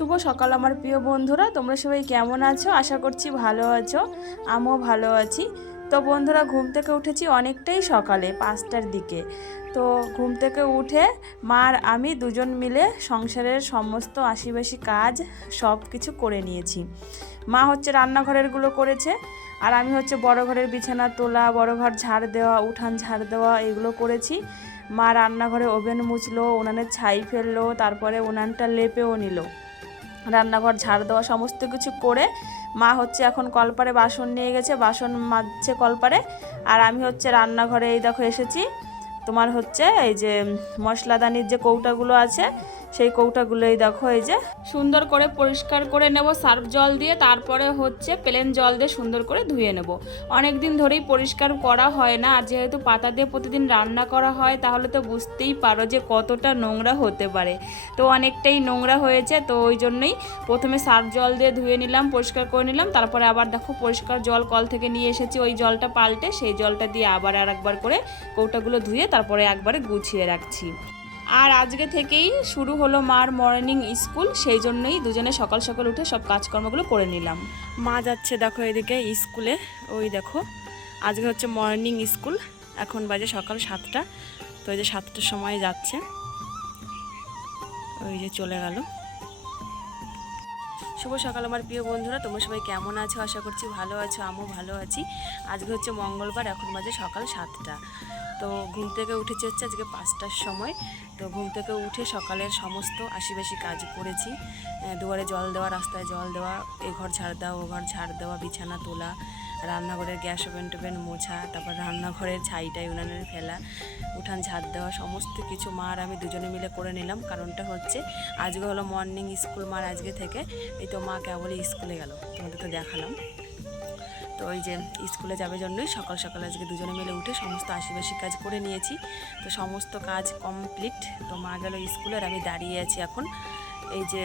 শুভ সকাল আমার প্রিয় বন্ধুরা, তোমরা সবাই কেমন আছো? আশা করছি ভালো আছো, আমিও ভালো আছি। তো বন্ধুরা, ঘুম থেকে উঠেছি অনেকটাই সকালে 5টার দিকে। তো ঘুম থেকে উঠে মা আর আমি দুজন মিলে সংসারের সমস্ত আশিবাসি কাজ সব কিছু করে নিয়েছি। মা হচ্ছে রান্নাঘরেরগুলো করেছে, আর আমি হচ্ছে বড় ঘরের বিছানা তোলা, বড় ঘর ঝাড় দেওয়া, উঠান ঝাড় দেওয়া এগুলো করেছি। মা রান্নাঘরে ওভেন মুছলো, উনানের ছাই ফেললো, তারপরে উনানটা লেপেও নিল। রান্নাঘর ঝাড় দেওয়া সমস্ত কিছু করে মা হচ্ছে এখন কলপারে বাসন নিয়ে গেছে, বাসন মাজছে কলপারে। আর আমি হচ্ছে রান্নাঘরে এই দেখো এসেছি। তোমার হচ্ছে এই যে মশলাদানির যে কৌটাগুলো আছে, সেই কৌটাগুলোই দেখো এই যে সুন্দর করে পরিষ্কার করে নেব সার্ফ জল দিয়ে, তারপরে হচ্ছে প্লেন জল দিয়ে সুন্দর করে ধুয়ে নেব। অনেক দিন ধরেই পরিষ্কার করা হয় না, আর যেহেতু পাতা দিয়ে প্রতিদিন রান্না করা হয় তাহলে তো বুঝতেই পারো যে কতটা নোংরা হতে পারে। তো অনেকটাই নোংরা হয়েছে, তো ওই জন্যই প্রথমে সার্ফ জল দিয়ে ধুয়ে নিলাম, পরিষ্কার করে নিলাম। তারপরে আবার দেখো পরিষ্কার জল কল থেকে নিয়ে এসেছি, ওই জলটা পাল্টে সেই জলটা দিয়ে আবার আর একবার করে কৌটাগুলো ধুয়ে তারপরে একবারে গুছিয়ে রাখছি। আর আজকে থেকেই শুরু হলো মার মর্নিং স্কুল, সেই জন্যই দুজনে সকাল সকাল উঠে সব কাজকর্মগুলো করে নিলাম। মা যাচ্ছে দেখো এদিকে স্কুলে, ওই দেখো আজকে হচ্ছে মর্নিং স্কুল। এখন বাজে সকাল 7টা, তো ওই যে 7টার সময় যাচ্ছে, ওই যে চলে গেল। শুভ সকাল আমার প্রিয় বন্ধুরা, তোমরা সবাই কেমন আছো? আশা করছি ভালো আছো, আমিও ভালো আছি। আজকে হচ্ছে মঙ্গলবার, এখন বাজে সকাল 7টা। তো ঘুম থেকে উঠেছি হচ্ছে আজকে 5টার সময়। তো ঘুম থেকে উঠে সকালের সমস্ত আশিবাসি কাজ করেছি। দুয়ারে জল দেওয়া, রাস্তায় জল দেওয়া, এ ঘর ঝাড় দেওয়া, ও ঘর ঝাড় দেওয়া, বিছানা তোলা, রান্নাঘরের গ্যাস ওভেন টোভেন মোছা, তারপর রান্নাঘরের ছাইটাই উনানের ফেলা, উঠান ঝাড় দেওয়া, সমস্ত কিছু মা আর আমি দুজনে মিলে করে নিলাম। কারণটা হচ্ছে আজকে হলো মর্নিং স্কুল মার আজকে থেকে। এই তো মা কেবলই স্কুলে গেল, তোমাদের তো দেখালাম। তো ওই যে স্কুলে যাবে জন্যই সকাল সকাল আজকে দুজনে মিলে উঠে সমস্ত আশিবাসি কাজ করে নিয়েছি। তো সমস্ত কাজ কমপ্লিট। তো মা গেল স্কুলে আর আমি দাঁড়িয়ে আছি এখন। এই যে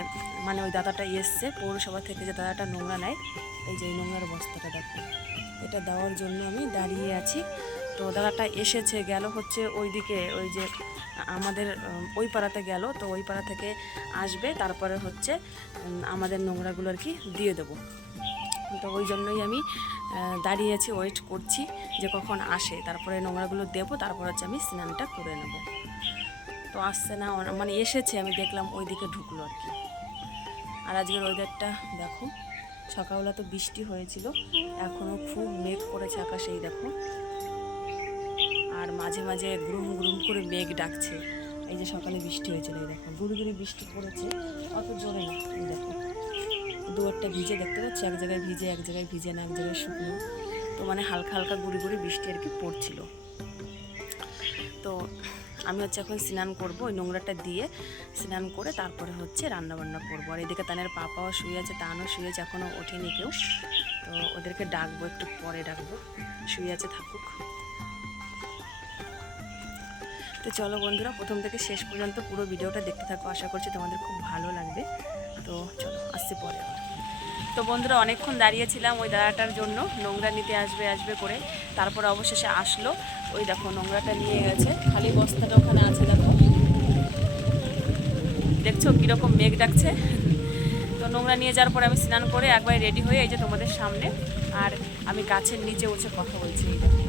মানে ওই দাদাটা এসছে পৌরসভা থেকে, যে দাদাটা নোংরা নেয়, এই যে এই নোংরার বস্তাটা দেখো, এটা দেওয়ার জন্য আমি দাঁড়িয়ে আছি। তো দাদাটা এসেছে, গেল হচ্ছে ওইদিকে, ওই যে আমাদের ওই পাড়াতে গেল। তো ওই পাড়া থেকে আসবে, তারপরে হচ্ছে আমাদের নোংরাগুলো আর কি দিয়ে দেবো। তো ওই জন্যই আমি দাঁড়িয়ে আছি, ওয়েট করছি যে কখন আসে, তারপরে নোংরাগুলো দেবো, তারপর হচ্ছে আমি স্নানটা করে নেব। তো আসছে না, মানে এসেছে, আমি দেখলাম ওই দিকে ঢুকলো আর কি। আর আজকের ওয়েদারটা দেখো, সকালবেলা তো বৃষ্টি হয়েছিল, এখনও খুব মেঘ করেছে আকাশেই দেখো। আর মাঝে মাঝে গ্রুম গ্রুম করে মেঘ ডাকছে। এই যে সকালে বৃষ্টি হয়েছিল, এই দেখো গুড়ি গুড়ি বৃষ্টি পড়েছে, অত জোরে না। এই দেখো দুয়ারটা ভিজে, দেখতে পাচ্ছি এক জায়গায় ভিজে, এক জায়গায় ভিজে না, এক জায়গায় শুকনো। তো মানে হালকা হালকা গুড়ি গুড়ি বৃষ্টি আর কি পড়ছিল। তো আমি হচ্ছে এখন স্নান করব, ওই নোংরাটা দিয়ে স্নান করে তারপরে হচ্ছে রান্নাবান্না করবো। আর এদিকে তানের পাপাও শুয়ে আছে, তানও শুয়ে আছে, এখনও ওঠেনি কেউ। তো ওদেরকে ডাকবো, একটু পরে ডাকবো, শুয়ে আছে থাকুক। তো চলো বন্ধুরা, প্রথম থেকে শেষ পর্যন্ত পুরো ভিডিওটা দেখতে থাকো, আশা করছি তোমাদের খুব ভালো লাগবে। তো চলো আসছি পরে আবার। তো বন্ধুরা, অনেকক্ষণ দাঁড়িয়েছিলাম ওই দাদাটার জন্য, নোংরা নিতে আসবে আসবে করে। তারপর অবশেষে আসলো, ওই দেখো নোংরাটা নিয়ে গেছে, খালি বস্তাটা ওখানে আছে দেখো। দেখছো কীরকম মেঘ ডাকছে। তো নোংরা নিয়ে যাওয়ার পরে আমি স্নান করে একবার রেডি হয়ে এই যে তোমাদের সামনে, আর আমি গাছের নিচে বসে কথা বলছি। এই দেখো,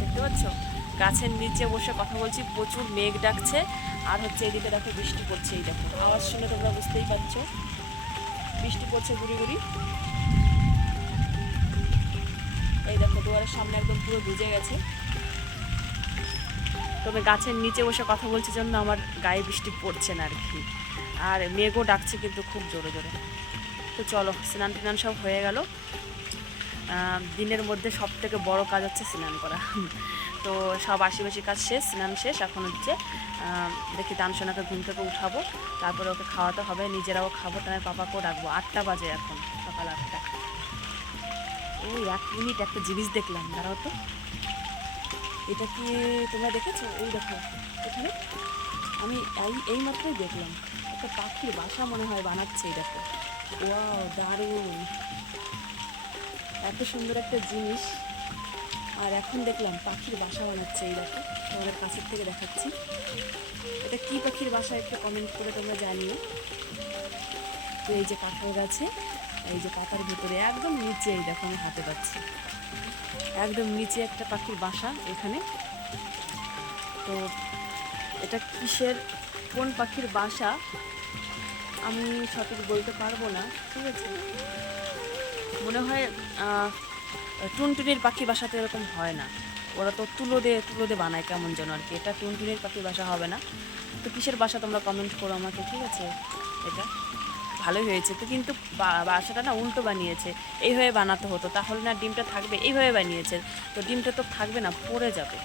দেখতে পাচ্ছ, গাছের নিচে বসে কথা বলছি, প্রচুর মেঘ ডাকছে। আর হচ্ছে এদিকে দেখো বৃষ্টি পড়ছে, এই দেখো আওয়াজ শুনে তোমরা বুঝতেই পারছো, বৃষ্টি পড়ছে গুড়ি গুড়ি। এই দেখো দুয়ারের সামনে একদম পুরো ভিজে গেছে। তবে গাছের নিচে বসে কথা বলছি জন্য আমার গায়ে বৃষ্টি পড়ছে না আর কি। আর মেঘও ডাকছে কিন্তু খুব জোরে জোরে। তো চলো, স্নান টান সব হয়ে গেল। দিনের মধ্যে সব থেকে বড় কাজ হচ্ছে স্নান করা। তো সব আশিবাসি কাজ শেষ, স্নান শেষ। এখন হচ্ছে দেখি তানসোনাকে ঘুম থেকে উঠাবো, তারপরে ওকে খাওয়াতে হবে, নিজেরাও খাবো, তার পাপাকেও ডাকবো। 8টা বাজে এখন, সকাল 8টা। ওই 1 মিনিট একটা জিনিস দেখলাম, দাঁড়াও তো, এটা কি তোমরা দেখেছো? এই দেখো এখানে, আমি এই মাত্রই দেখলাম একটা পাখির বাসা মনে হয় বানাচ্ছে। এই দেখো, ওয়াও দারুণ, এত সুন্দর একটা জিনিস আর এখন দেখলাম পাখির বাসা বানাচ্ছে, এই দেখো তোমাদের কাছের থেকে দেখাচ্ছি। এটা কি পাখির বাসা একটু কমেন্ট করে তোমরা জানিও। তো এই যে কাঁঠাল গাছে, এই যে পাতার ভেতরে একদম নিচে, এই দেখো আমি হাতে পাচ্ছি, একদম নিচে একটা পাখির বাসা এখানে। তো এটা কিসের, কোন পাখির বাসা আমি সঠিক বলতে পারবো না, ঠিক আছে। মনে হয় টুনটুনির পাখি বাসা তো এরকম হয় না, ওরা তো তুলো দিয়ে বানায় কেমন যেন আর কি। এটা টুনটুনির পাখির বাসা হবে না। তো কিসের বাসা তোমরা কমেন্ট করো আমাকে, ঠিক আছে। এটা ভালোই হয়েছে তো, কিন্তু বাসাটা না উল্টো বানিয়েছে, এইভাবে বানাতে হতো তাহলে না ডিমটা থাকবে, এইভাবে বানিয়েছে তো ডিমটা তো থাকবে না, পড়ে যাবে।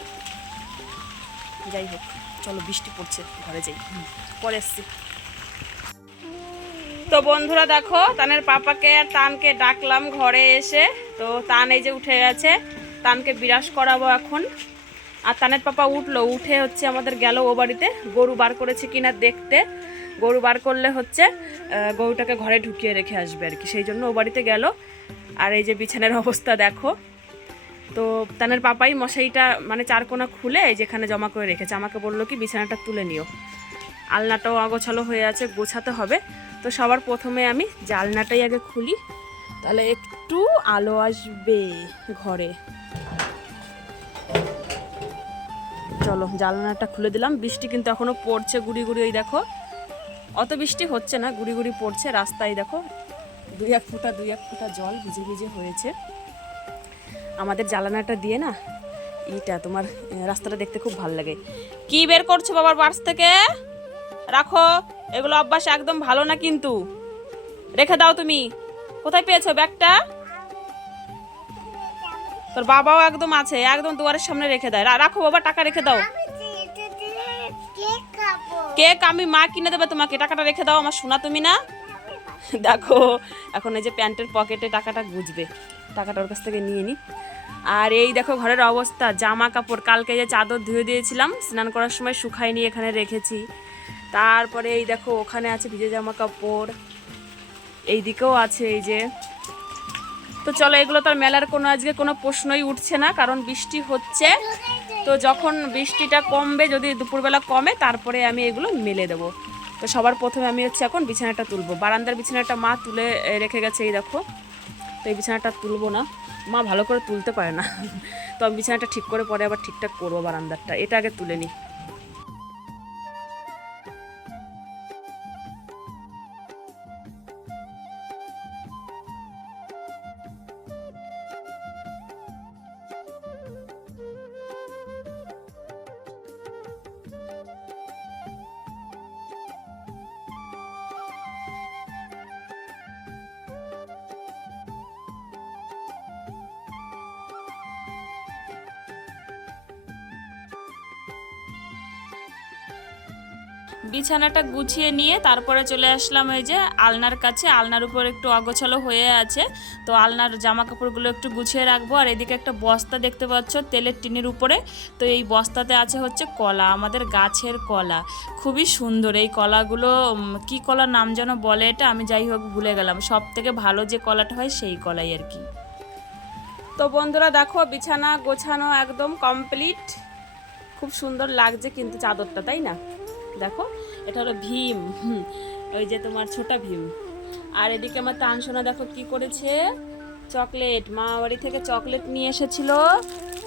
যাই হোক চলো, বৃষ্টি পড়ছে, ঘরে যাই, পরে এসছি। তো বন্ধুরা দেখো, তানের পাপাকে আর তানকে ডাকলাম ঘরে এসে। তো তান এই যে উঠে গেছে, তানকে বিরাস করাবো এখন। আর তানের পাপা উঠলো, উঠে হচ্ছে আমাদের গেল ও বাড়িতে, গরু বার করেছে কিনা দেখতে। গরু বার করলে হচ্ছে গরুটাকে ঘরে ঢুকিয়ে রেখে আসবে আর কি, সেই জন্য ও বাড়িতে গেল। আর এই যে বিছানার অবস্থা দেখো। তো তানের পাপাই মশারিটা মানে চারকোনা খুলে যেখানে জমা করে রেখেছে, আমাকে বললো কি বিছানাটা তুলে নিও। আলনাটাও আগোছালো হয়ে আছে, গোছাতে হবে। তো সবার প্রথমে আমি জানলাটাই আগে খুলি, তাহলে একটু আলো আসবে ঘরে। চলো জানলাটা খুলে দিলাম। বৃষ্টি কিন্তু এখনো পড়ছে গুড়ি গুড়ি, ওই দেখো অত বৃষ্টি হচ্ছে না, গুড়ি গুড়ি পড়ছে। রাস্তায় দেখো দুই এক ফোঁটা জল ভিজে ভিজে হয়েছে। আমাদের জানালাটা দিয়ে না এইটা তোমার রাস্তাটা দেখতে খুব ভালো লাগে। কি বের করছো বাবার পার্স থেকে? রাখো, এগুলো অভ্যাস একদম ভালো না কিন্তু, রেখে দাও। তুমি কোথায় পেয়েছো ব্যাগটা? তোর বাবাও একদম আছে, একদম দুয়ারের সামনে রেখে দেয়। রাখো বাবা, টাকা রেখে দাও। কেক আমি মা কিনে দেবে তোমাকে, টাকাটা রেখে দাও আমার সোনা, তুমি না। দেখো এখন এই যে প্যান্টের পকেটে টাকাটা গুজবে, টাকাটা ওর কাছ থেকে নিয়ে নি। আর এই দেখো ঘরের অবস্থা, জামা কাপড় কালকে যে চাদর ধুয়ে দিয়েছিলাম স্নান করার সময় শুকায়নি, এখানে রেখেছি। তারপরে এই দেখো ওখানে আছে ভিজে জামা কাপড়, এই দিকেও আছে এই যে। তো চলো, এগুলো তো আর মেলার কোনো আজকে কোনো প্রশ্নই উঠছে না, কারণ বৃষ্টি হচ্ছে। তো যখন বৃষ্টিটা কমবে, যদি দুপুরবেলা কমে, তারপরে আমি এগুলো মেলে দেবো। তো সবার প্রথমে আমি হচ্ছে এখন বিছানাটা তুলবো। বারান্দার বিছানাটা মা তুলে রেখে গেছে, এই দেখো। তো এই বিছানাটা তুলবো না, মা ভালো করে তুলতে পারে না। তো আমি বিছানাটা ঠিক করে পরে আবার ঠিকঠাক করবো বারান্দারটা, এটা আগে তুলে নিই। বিছানাটা গুছিয়ে নিয়ে তারপরে চলে আসলাম এই যে আলনার কাছে। আলনার উপর একটু অগোছালো হয়ে আছে, তো আলনার জামা কাপড়গুলো একটু গুছিয়ে রাখবো। আর এদিকে একটা বস্তা দেখতে পাচ্ছ তেলের টিনের উপরে, তো এই বস্তাতে আছে হচ্ছে কলা, আমাদের গাছের কলা, খুবই সুন্দর এই কলাগুলো। কি কলার নাম যেন বলে এটা, আমি যাই হোক ভুলে গেলাম। সব থেকে ভালো যে কলাটা হয় সেই কলাই আর কি। তো বন্ধুরা দেখো, বিছানা গোছানো একদম কমপ্লিট, খুব সুন্দর লাগছে কিন্তু চাদরটা, তাই না? দেখো এটা হলো ভীম, ওই যে তোমার ছোটা ভীম। আর এদিকে আমার তানসোনা দেখো কি করেছে, চকলেট, মা বাড়ি থেকে চকলেট নিয়ে এসেছিল।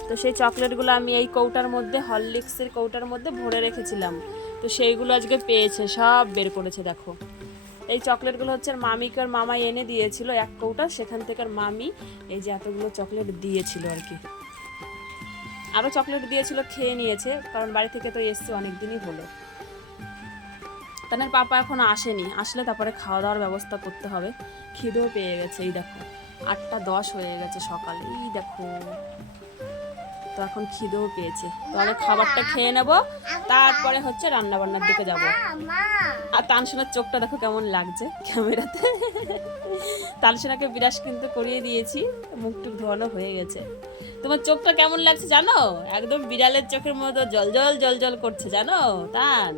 তো সেই চকলেটগুলো আমি এই কৌটার মধ্যে, হরলিক্সের কৌটার মধ্যে ভরে রেখেছিলাম, তো সেইগুলো আজকে পেয়েছে, সব বের করেছে দেখো। এই চকলেটগুলো হচ্ছে মামিকে আর মামা এনে দিয়েছিল এক কৌটা, সেখান থেকে আর মামি এই যে এতগুলো চকলেট দিয়েছিল আর কি। আরও চকলেট দিয়েছিল, খেয়ে নিয়েছে, কারণ বাড়ি থেকে তো এসছে অনেক দিনই হলো। তানের পাপা এখন আসেনি, আসলে তারপরে খাওয়া দাওয়ার ব্যবস্থা করতে হবে। খিদেও পেয়ে গেছে, এই দেখো 8টা 10 হয়ে গেছে সকাল, এই দেখো। তো এখন খিদেও পেয়েছে, তো আমি খাবারটা খেয়ে নেব, তারপরে হচ্ছে রান্না বান্নার দিকে যাব। আর তানসোনার চোখটা দেখো কেমন লাগছে ক্যামেরাতে। তানসোনাকে বিরাস কিন্তু করিয়ে দিয়েছি, মুখটুক ধোয়ানো হয়ে গেছে। তোমার চোখটা কেমন লাগছে জানো? একদম বিড়ালের চোখের মতো জল জল জল জল করছে জানো তান।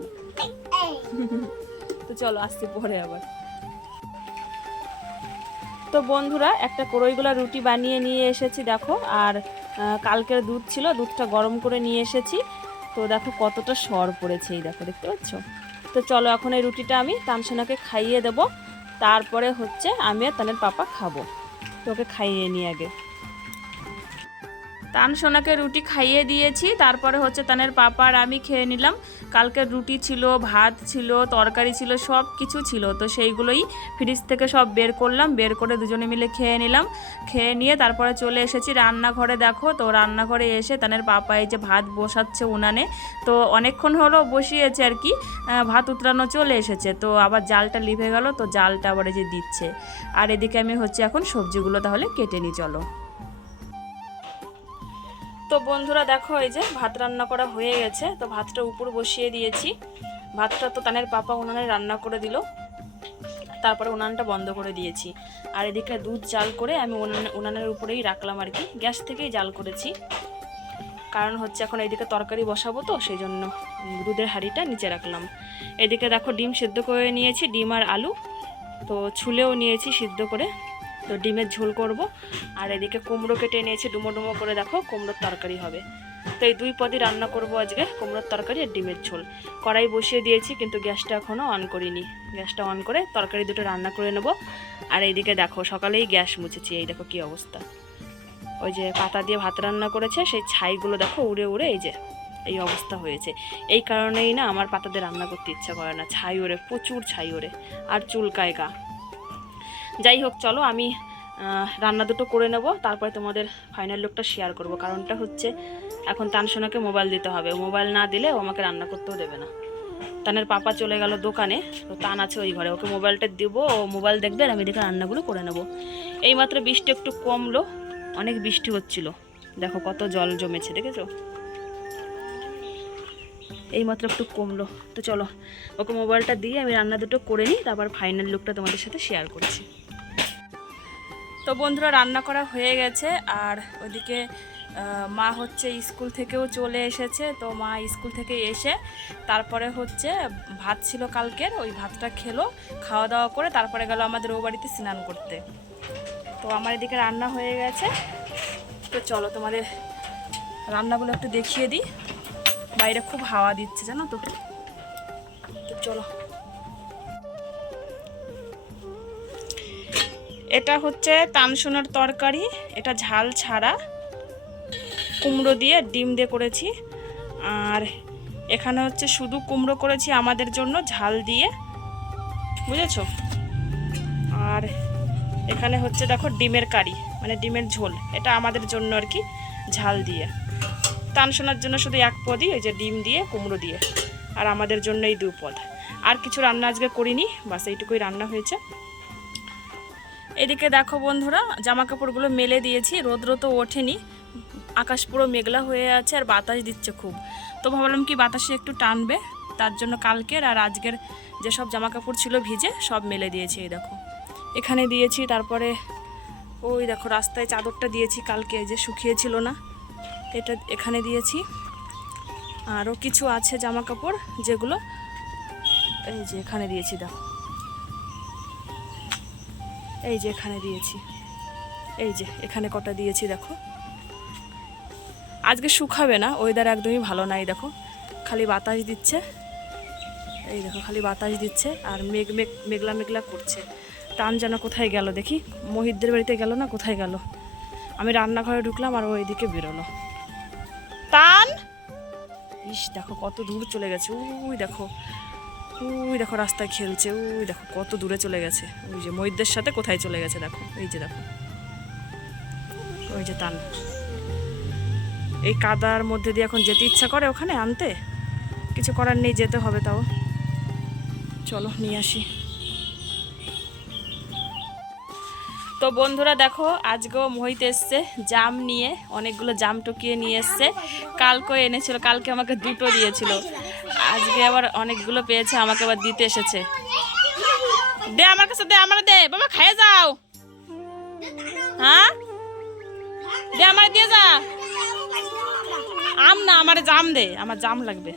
তো চলো আসছি পরে আবার। তো বন্ধুরা একটা কড়ইগুলা রুটি বানিয়ে নিয়ে এসেছি দেখো, আর কালকের দুধ ছিল, দুধটা গরম করে নিয়ে এসেছি। তো দেখো কতটা সর পড়েছে, এই দেখো, দেখতে পাচ্ছ? তো চলো এখন এই রুটিটা আমি তানসোনাকে খাইয়ে দেব, তারপরে হচ্ছে আমি আর তানের পাপা খাবো। তোকে খাইয়ে নিই আগে। তানসোনাকে রুটি খাইয়ে দিয়েছি, তারপরে হচ্ছে তানের পাপা আর আমি খেয়ে নিলাম। কালকের রুটি ছিল, ভাত ছিল, তরকারি ছিল, সব কিছু ছিল। তো সেইগুলোই ফ্রিজ থেকে সব বের করলাম, বের করে দুজনে মিলে খেয়ে নিলাম। খেয়ে নিয়ে তারপরে চলে এসেছি রান্নাঘরে। দেখো, তো রান্নাঘরে এসে তানের পাপা এই যে ভাত বসাচ্ছে উনানে। তো অনেকক্ষণ হলো বসিয়েছে আর কি, ভাত উতরানো চলে এসেছে। তো আবার জালটা লিভে গেল, তো জালটা আবার এই যে দিচ্ছে। আর এদিকে আমি হচ্ছে এখন সবজিগুলো তাহলে কেটে নিই, চলো। তো বন্ধুরা দেখো, এই যে ভাত রান্না করা হয়ে গেছে। তো ভাতটা উপর বসিয়ে দিয়েছি। ভাতটা তো তানের পাপা উনানে রান্না করে দিল, তারপরে উনানটা বন্ধ করে দিয়েছি। আর এদিকে দুধ জাল করে আমি উনানের উপরেই রাখলাম আর কি, গ্যাস থেকেই জাল করেছি। কারণ হচ্ছে এখন এইদিকে তরকারি বসাবো, তো সেই জন্য দুধের হাঁড়িটা নিচে রাখলাম। এদিকে দেখো ডিম সেদ্ধ করে নিয়েছি, ডিম আর আলু তো ছুলেও নিয়েছি সিদ্ধ করে। তো ডিমের ঝোল করব। আর এদিকে কুমড়ো কেটে নিয়েছি ডুমো ডুমো করে, দেখো কুমড়োর তরকারি হবে। তো এই দুই পদই রান্না করব আজকে, কুমড়োর তরকারি আর ডিমের ঝোল। কড়াই বসিয়ে দিয়েছি, কিন্তু গ্যাসটা এখনও অন করিনি। গ্যাসটা অন করে তরকারি দুটো রান্না করে নেব। আর এইদিকে দেখো সকালেই গ্যাস মুছেছি, এই দেখো কি অবস্থা। ওই যে পাতা দিয়ে ভাত রান্না করেছে, সেই ছাইগুলো দেখো উড়ে উড়ে এই যে এই অবস্থা হয়েছে। এই কারণেই না আমার পাতা দিয়ে রান্না করতে ইচ্ছা করে না, ছাই ওড়ে, প্রচুর ছাই ওড়ে, আর চুলকায় গা। যাই হোক, চলো আমি রান্না দুটো করে নেব, তারপরে তোমাদের ফাইনাল লুকটা শেয়ার করব। কারণটা হচ্ছে এখন তানসোনাকে মোবাইল দিতে হবে, মোবাইল না দিলে ও আমাকে রান্না করতেও দেবে না। তানের পাপা চলে গেল দোকানে, তো তান আছে ওই ঘরে, ওকে মোবাইলটা দিব, ও মোবাইল দেখবে আর আমি দেখে রান্নাগুলো করে নেব। এইমাত্র বৃষ্টি একটু কমলো, অনেক বৃষ্টি হচ্ছিল, দেখো কত জল জমেছে, দেখেছো? এইমাত্র একটু কমলো। তো চলো ওকে মোবাইলটা দিয়ে আমি রান্না দুটো করে নিই, তারপর ফাইনাল লুকটা তোমাদের সাথে শেয়ার করছি। তো বন্ধুরা রান্না করা হয়ে গেছে। আর ওদিকে মা হচ্ছে স্কুল থেকেও চলে এসেছে। তো মা স্কুল থেকে এসে তারপরে হচ্ছে ভাত ছিল কালকের, ওই ভাতটা খেলো, খাওয়া দাওয়া করে তারপরে গেল আমাদের ও বাড়িতে স্নান করতে। তো আমার এদিকে রান্না হয়ে গেছে। তো চলো তোমাদের রান্নাগুলো একটু দেখিয়ে দিই। বাইরে খুব হাওয়া দিচ্ছে, জানো তো। তো চলো, এটা হচ্ছে তানসোনার তরকারি, এটা ঝাল ছাড়া, কুমড়ো দিয়ে ডিম দিয়ে করেছি। আর এখানে হচ্ছে শুধু কুমড়ো করেছি আমাদের জন্য ঝাল দিয়ে, বুঝেছো? আর এখানে হচ্ছে দেখো ডিমের কারি, মানে ডিমের ঝোল, এটা আমাদের জন্য আর কি, ঝাল দিয়ে। তানসোনার জন্য শুধু এক পদই, ওই যে ডিম দিয়ে কুমড়ো দিয়ে, আর আমাদের জন্য এই 2 পদ। আর কিছু রান্না আজকে করিনি, বাস এইটুকুই রান্না হয়েছে। এদিকে দেখো বন্ধুরা জামা কাপড়গুলো মেলে দিয়েছি, রোদ্র তো ওঠেনি, আকাশ পুরো মেঘলা হয়ে আছে আর বাতাস দিচ্ছে খুব। তো ভাবলাম কি বাতাসে একটু টানবে, তার জন্য কালকের আর আজকের যেসব জামা কাপড় ছিল ভিজে সব মেলে দিয়েছি। এই দেখো এখানে দিয়েছি, তারপরে ওই দেখো রাস্তায় চাদরটা দিয়েছি কালকে, যে শুকিয়েছিল না, এটা এখানে দিয়েছি। আরও কিছু আছে জামা কাপড় যেগুলো এই যে এখানে দিয়েছি, দেখো এই যে এখানে দিয়েছি, এই যে এখানে কটা দিয়েছি দেখো। আজকে শুকাবে না, ওয়েদার একদমই ভালো নাই, দেখো খালি বাতাস দিচ্ছে, এই দেখো খালি বাতাস দিচ্ছে আর মেঘলা মেঘলা করছে। টান যেন কোথায় গেল দেখি, মহিতদের বাড়িতে গেল না কোথায় গেল। আমি রান্নাঘরে ঢুকলাম আর ওইদিকে বেরোলো টান। ইস দেখো কত দূর চলে গেছে, ওই দেখো, ওই দেখো রাস্তায় খেলছে, ওই দেখো কত দূরে চলে গেছে, ওই যে মহিতদের সাথে কোথায় চলে গেছে দেখো, এই যে দেখো, ওই যে টান। এই কাদার মধ্যে দিয়ে এখন যেতে ইচ্ছা করে ওখানে আনতে, কিছু করার নেই, যেতে হবে। তাও চলো নিয়ে আসি। তো বন্ধুরা দেখো আজকেও মোহিত এসছে জাম নিয়ে, অনেকগুলো জাম টুকিয়ে নিয়ে এসছে। কালকেও এনেছিল, কালকে আমাকে 2টো দিয়েছিল, আজকে আবার অনেকগুলো পেয়েছে, আমাকে আবার দিতে এসেছে। দে আমার কাছে, দে আমার, দে বাবা খেয়ে যাও, হ্যাঁ দে আমার, দিয়ে যা। আম না, আমার জাম দে, আমার জাম লাগবে।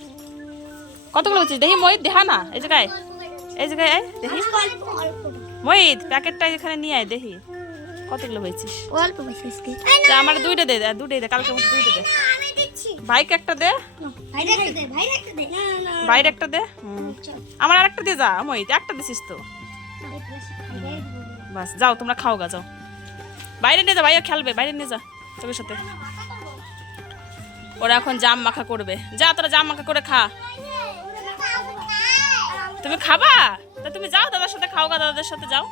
কতগুলো হচ্ছে দেখি মোহিত, দেখা না এই জায়গায়, এই জায়গায় দেখি মোহিত, প্যাকেটটা এখানে নিয়ে আয় দেখি। কতগুলো পেয়েছিস? অল্প পেয়েছি আজকে। আমার দুইটা দে, দুইটাই দে, কালকে মতো দুইটা দে। আমি দিচ্ছি। ভাইকে একটা দে, ভাইরে একটা দে, ভাইরে একটা দে। না না। বাইরে একটা দে। আমার আর একটা দিয়ে যা, মই একটা দিছিস তো। বাস যাও, তোমরা খাও গা, যাও বাইরে নিয়ে যা, ভাইও খেলবে, বাইরে নিয়ে যা তোর সাথে। ওরা এখন জাম মাখা করবে, যা তোরা জাম মাখা করে খা। তুমি খাবা? তা তুমি যাও দাদার সাথে খাও গা, দাদাদের সাথে যাও।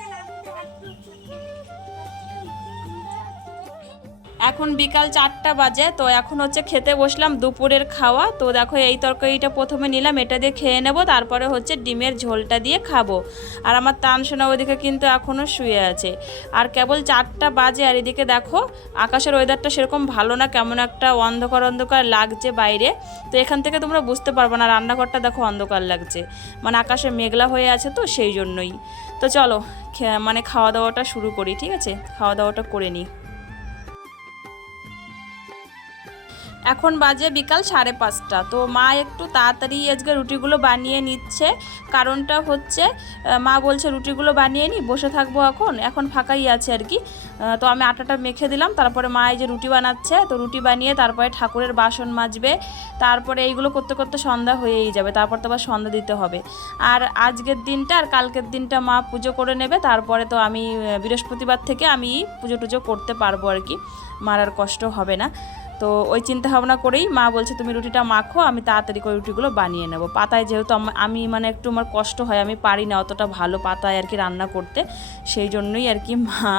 এখন বিকাল 4টা বাজে, তো এখন হচ্ছে খেতে বসলাম দুপুরের খাওয়া। তো দেখো এই তরকারিটা প্রথমে নিলাম, এটা দিয়ে খেয়ে নেব, তারপরে হচ্ছে ডিমের ঝোলটা দিয়ে খাবো। আর আমার তানসোনা ওইদিকে কিন্তু এখনও শুয়ে আছে। আর কেবল 4টা বাজে, আর এদিকে দেখো আকাশের ওয়েদারটা সেরকম ভালো না, কেমন একটা অন্ধকার অন্ধকার লাগছে বাইরে। তো এখান থেকে তোমরা বুঝতে পারবো না, রান্নাঘরটা দেখো অন্ধকার লাগছে, মানে আকাশে মেঘলা হয়ে আছে তো সেই জন্যই। তো চলো মানে খাওয়া দাওয়াটা শুরু করি, ঠিক আছে? খাওয়া দাওয়াটা করে নিই। এখন বাজে বিকাল 5:30। তো মা একটু তাড়াতাড়ি আজকে রুটিগুলো বানিয়ে নিচ্ছে। কারণটা হচ্ছে মা বলছে রুটিগুলো বানিয়ে নি, বসে থাকবো এখন ফাঁকাই আছে আর কি। তো আমি আটাটা মেখে দিলাম, তারপরে মা এই যে রুটি বানাচ্ছে, তো রুটি বানিয়ে তারপরে ঠাকুরের বাসন মাজবে, তারপরে এইগুলো করতে করতে সন্ধ্যা হয়েই যাবে, তারপর তো আবার সন্ধ্যা দিতে হবে। আর আজকের দিনটা আর কালকের দিনটা মা পুজো করে নেবে, তারপরে তো আমি বৃহস্পতিবার থেকে আমি পুজো টুজো করতে পারবো আর কি, মার আর কষ্ট হবে না। তো ওই চিন্তা ভাবনা করেই মা বলছে তুমি রুটিটা মাখো, আমি তাড়াতাড়ি করে রুটিগুলো বানিয়ে নেব। পাতায় যেহেতু আমি মানে একটু আমার কষ্ট হয়, আমি পারি না অতটা ভালো পাতায় আর কি রান্না করতে, সেই জন্যই আর কি মা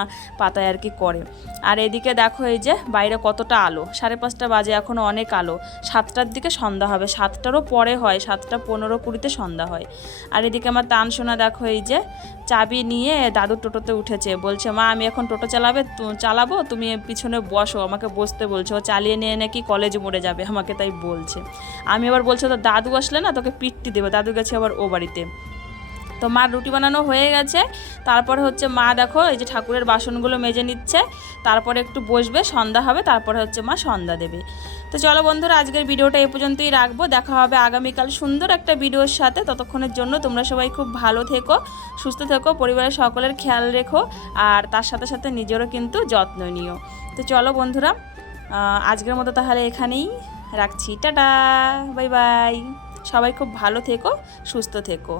পাতায় আর কি করে। আর এদিকে দেখো এই যে বাইরে কতটা আলো, 5:30 বাজে, এখনও অনেক আলো। 7টার দিকে সন্ধ্যা হবে, 7টারও পরে হয়, 7:15-20 সন্ধ্যা হয়। আর এদিকে আমার তানসোনা দেখো এই যে চাবি নিয়ে দাদুর টোটোতে উঠেছে, বলছে মা আমি এখন টোটো চালাবো, তুমি পিছনে বসো, আমাকে বসতে বলছে। ও চালিয়ে নিয়ে নাকি কলেজে মরে যাবে, আমাকে তাই বলছে। আমি আবার বলছি তো দাদু আসলে না তোকে পিট্টি দেবে, দাদু গেছে আবার ও বাড়িতে। তো মার রুটি বানানো হয়ে গেছে, তারপরে হচ্ছে মা দেখো এই যে ঠাকুরের বাসনগুলো মেজে নিচ্ছে, তারপরে একটু বসবে, সন্ধ্যা হবে, তারপরে হচ্ছে মা সন্ধ্যা দেবে। তো চলো বন্ধুরা, আজকের ভিডিওটা এই পর্যন্তই রাখবো, দেখা হবে আগামীকাল সুন্দর একটা ভিডিওর সাথে। ততক্ষণের জন্য তোমরা সবাই খুব ভালো থেকো, সুস্থ থেকো, পরিবারের সকলের খেয়াল রেখো, আর তার সাথে সাথে নিজেরও কিন্তু যত্ন নিও। তো চলো বন্ধুরা, আজকের মতো তাহলে এখানেই রাখছি, টাটা, বাই বাই। সবাই খুব ভালো থেকো, সুস্থ থেকো।